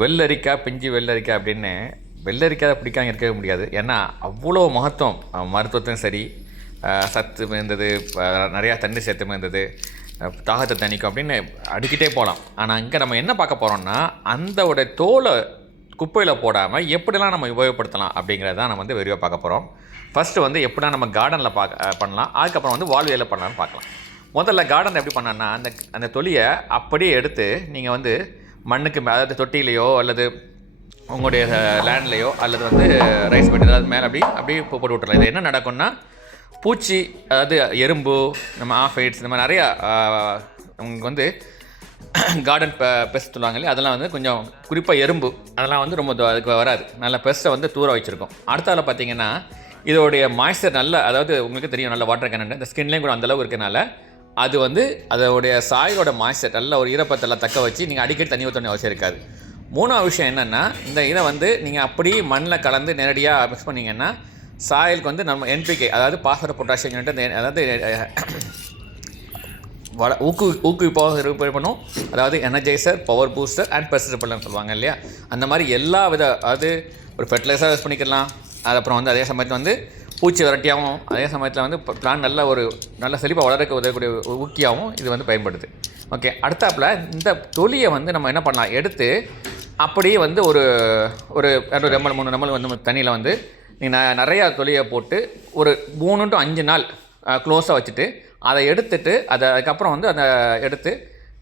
வெள்ளரிக்காய் பிஞ்சு வெள்ளரிக்காய் அப்படின்னு வெள்ளரிக்காய் பிடிக்காம இருக்கவே முடியாது. ஏன்னா அவ்வளோ மகத்துவம் மருத்துவத்தையும் சரி, சத்து இருந்தது, நிறையா தண்ணி சேர்த்து இருந்தது, தாகத்தை தணிக்கும் அப்படின்னு அடிக்கிட்டே போகலாம். ஆனால் இங்கே நம்ம என்ன பார்க்க போகிறோம்னா, அந்த தோலை குப்பையில் போடாமல் எப்படிலாம் நம்ம உபயோகப்படுத்தலாம் அப்படிங்கிறத தான் நம்ம விரிவாக பார்க்க போகிறோம். ஃபஸ்ட்டு எப்படிலாம் நம்ம கார்டனில் பண்ணலாம், அதுக்கப்புறம் வாழ்வியலில் பண்ணலாம்னு பார்க்கலாம். முதல்ல கார்டன் எப்படி பண்ணான்னா, அந்த தொலியை அப்படியே எடுத்து நீங்கள் மண்ணுக்கு அதாவது தொட்டிலையோ அல்லது உங்களுடைய லேண்ட்லேயோ அல்லது ரைஸ் பெட் ஏதாவது மேலே அப்படியே போட்டு விட்டுறலாம். இது என்ன நடக்கும்னா, பூச்சி அதாவது எறும்பு, நம்ம ஆஃபைட்ஸ், இந்த மாதிரி நிறையா உங்களுக்கு கார்டன் பெஸ்ட் சொல்லுவாங்க இல்லையா, அதெல்லாம் கொஞ்சம் குறிப்பாக எறும்பு அதெல்லாம் ரொம்ப அதுக்கு வராது. நல்ல பெஸ்ட்டை தூர வச்சுருக்கோம். அடுத்தால பார்த்தீங்கன்னா இதோடைய மாய்ஸ்சர் நல்ல, அதாவது உங்களுக்கு தெரியும், நல்ல வாட்டர் கண்டென்ட் இந்த ஸ்கின்லேயும் கூட அந்தளவு இருக்கனால அது அதோடைய சாயோட மாய்ஸ்சர் நல்ல ஒரு ஈரப்பத்தெல்லாம் தக்க வச்சு நீங்கள் அடிக்கடி தண்ணி ஊற்றணும் அவசியம் இருக்காது. மூணாவது விஷயம் என்னென்னா, இந்த இதை நீங்கள் அப்படி மண்ணில் கலந்து நேரடியாக மிக்ஸ் பண்ணிங்கன்னா சாயலுக்கு நம்ம என்பிகே அதாவது பாஸ்பரஸ் பொட்டாசியம் சொல்லிட்டு அதாவது ஊக்குவிப்பாக பண்ணும். அதாவது energizer, power booster and pest repellent சொல்லுவாங்க இல்லையா, அந்த மாதிரி எல்லா வித அதாவது ஒரு ஃபெர்டிலைசர் யூஸ் பண்ணிக்கலாம். அது அப்புறம் அதே சமயத்தில் பூச்சி விரட்டியாகவும், அதே சமயத்தில் பிளான் நல்ல செழிப்பாக வளர்க்க உதவக்கூடிய ஊக்கியாகவும் இது பயன்படுது. ஓகே, அடுத்தாப்பில் இந்த தொலியை நம்ம என்ன பண்ணலாம், எடுத்து அப்படியே ஒரு ஒரு 2 ml 3 ml தண்ணியில் நீங்கள் நிறையா தொலியை போட்டு ஒரு 3 to 5 நாள் க்ளோஸாக வச்சுட்டு அதை எடுத்துட்டு அதுக்கப்புறம் அதை எடுத்து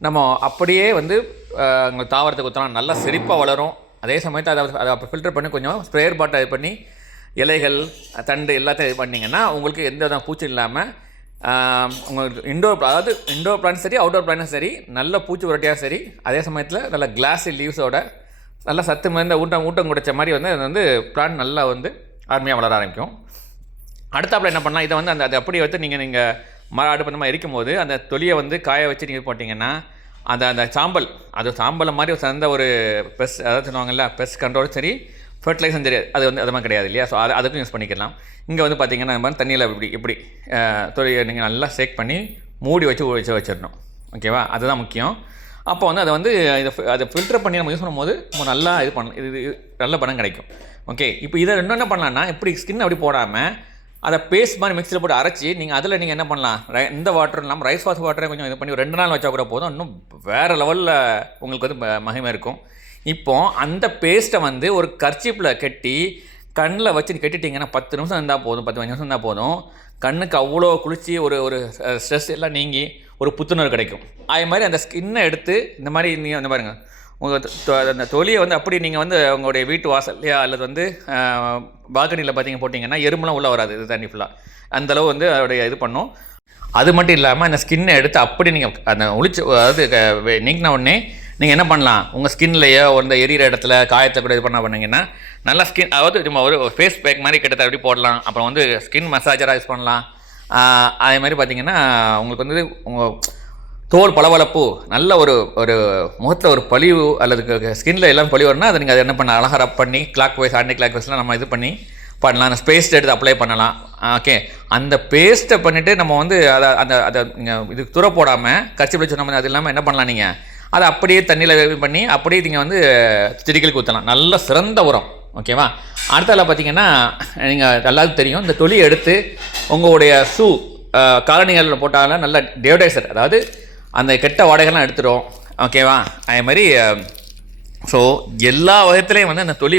நம்ம அப்படியே உங்களுக்கு தாவரத்துக்கு ஊற்றலாம். நல்லா செழிப்பாக வளரும். அதே சமயத்தில் அதை ஃபில்டர் பண்ணி கொஞ்சம் ஸ்ப்ரேயர் பாட்டை இது பண்ணி இலைகள், தண்டு எல்லாத்தையும் இது பண்ணிங்கன்னா உங்களுக்கு எந்த வித பூச்சி இல்லாமல் உங்களுக்கு இண்டோர் பிளான்ட் சரி, அவுட்டோர் பிளான்ட்டும் சரி, நல்ல பூச்சி விரட்டியாக சரி, அதே சமயத்தில் நல்ல கிளாஸி லீவ்ஸோட நல்ல சத்து மிகுந்த ஊட்டம் குடித்த மாதிரி அது பிளான்ட் நல்லா அருமையாக வளர ஆரம்பிக்கும். அடுத்தாப்பில் என்ன பண்ணலாம், இதை அதை அப்படியே நீங்கள் மர அடுப்பு அந்த மாதிரி இருக்கும் போது அந்த தொலியை காய வச்சு நீங்கள் போட்டிங்கன்னா அந்த சாம்பல், அது சாம்பலை மாதிரி சிறந்த ஒரு பெஸ்ட், அதாவது சொல்லுவாங்கல்ல பெஸ்ட் கண்ட்ரோலும் சரி, ஃபர்டிலைசரும் சரி, அது அது மாதிரி கிடையாது இல்லையா. ஸோ அதுக்கும் யூஸ் பண்ணிக்கலாம். இங்கே பார்த்தீங்கன்னா நம்ம தண்ணியில் இப்படி தொலியை நீங்கள் நல்லா ஷேக் பண்ணி மூடி வச்சிடணும். ஓகேவா, அதுதான் முக்கியம். அப்போ அதை ஃபில்டர் பண்ணி நம்ம யூஸ் பண்ணும்போது நல்லா இது பண்ணலாம், இது நல்ல பணம் கிடைக்கும். ஓகே, இப்போ இதை என்ன பண்ணலான்னா, எப்படி ஸ்கின் அப்படி போடாமல் அதை பேஸ்ட் மாதிரி மிக்சியில் போட்டு அரைச்சி அதில் நீங்கள் என்ன பண்ணலாம், இந்த வாட்டர் இல்லாமல் ரைஸ் வாட்டரை கொஞ்சம் இது பண்ணி 2 நாள் வச்சா கூட போதும். இன்னும் வேறு லெவலில் உங்களுக்கு மகிமை இருக்கும். இப்போது அந்த பேஸ்ட்டை ஒரு கர்ச்சீப்பில் கட்டி கண்ணில் வச்சு கட்டிட்டிங்கன்னா 10 நிமிஷம் இருந்தால் போதும், 10-15 நிமிஷம் இருந்தால் போதும். கண்ணுக்கு அவ்வளோ குளிர்ச்சி, ஒரு ஸ்ட்ரெஸ் எல்லாம் நீங்கி ஒரு புத்துணர்வு கிடைக்கும். அதே மாதிரி அந்த ஸ்கின்னை எடுத்து இந்த மாதிரி நீங்கள் அந்த பாருங்கள், உங்கள் அந்த தொலியை அப்படி நீங்கள் உங்களுடைய வீட்டு வாசல்லையா அல்லது பால்கனியில் பார்த்தீங்க போட்டிங்கன்னா எறும்புலாம் உள்ளே வராது. இது தண்ணி ஃபுல்லாக அந்தளவு அதோடைய இது பண்ணும். அது மட்டும் இல்லாமல் அந்த ஸ்கின்னை எடுத்து அப்படி நீங்கள் அந்த அதாவது நீக்கின உடனே நீங்கள் என்ன பண்ணலாம், உங்கள் ஸ்கின்லையோ எரியிற இடத்துல காயத்தை கூட இது பண்ணிங்கன்னா நல்லா ஸ்கின், அதாவது நம்ம ஒரு ஃபேஸ் பேக் மாதிரி கிட்டத்தட்ட அப்படி போடலாம். அப்புறம் ஸ்கின் மசாஜராக யூஸ் பண்ணலாம். அதே மாதிரி பார்த்தீங்கன்னா உங்களுக்கு உங்கள் தோல் பளபளப்பு நல்ல ஒரு முகத்தில் ஒரு பழிவு அல்லது ஸ்கின்ல எல்லாம் பழி வரணும்னா அதை நீங்கள் அதை என்ன பண்ண அழகாக ரப் பண்ணி கிளாக் வைஸ் ஆன்டி கிளாக் வைஸ்லாம் நம்ம இது பண்ணி பண்ணலாம். அந்த பேஸ்ட் எடுத்து அப்ளை பண்ணலாம். ஓகே, அந்த பேஸ்ட்டை பண்ணிவிட்டு நம்ம அதை நீங்கள் இது துற போடாமல் கட்சி பிடிச்சி சொன்ன அது இல்லாமல் என்ன பண்ணலாம், நீங்கள் அதை அப்படியே தண்ணியில் பண்ணி அப்படியே நீங்கள் செடிகளுக்கு ஊற்றலாம். நல்ல சிறந்த உரம். ஓகேவா, அடுத்தால பார்த்தீங்கன்னா நீங்கள் எல்லாருக்கும் தெரியும், இந்த தொலியை எடுத்து உங்களுடைய காலணிகளில் போட்டாலும் நல்ல டேயோடைசர், அதாவது அந்த கெட்ட வாடகைலாம் எடுத்துடும். ஓகேவா, அதே மாதிரி ஸோ எல்லா வகைத்துலேயும் அந்த தொலி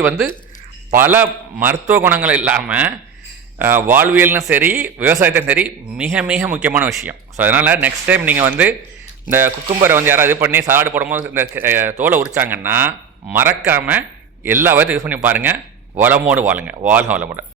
பல மருத்துவ குணங்கள் இல்லாமல் வாழ்வியல்னு சரி, விவசாயத்தையும் சரி, மிக மிக முக்கியமான விஷயம். ஸோ அதனால் நெக்ஸ்ட் டைம் நீங்கள் இந்த குக்கும்பரை யாராவது இது பண்ணி சாலாடு போடும்போது இந்த தோலை உரிச்சாங்கன்னா மறக்காமல் எல்லா வகையும் யூஸ் பண்ணி பாருங்கள். வளமோடு வாழுங்க. வாழ்க வளமுடன்.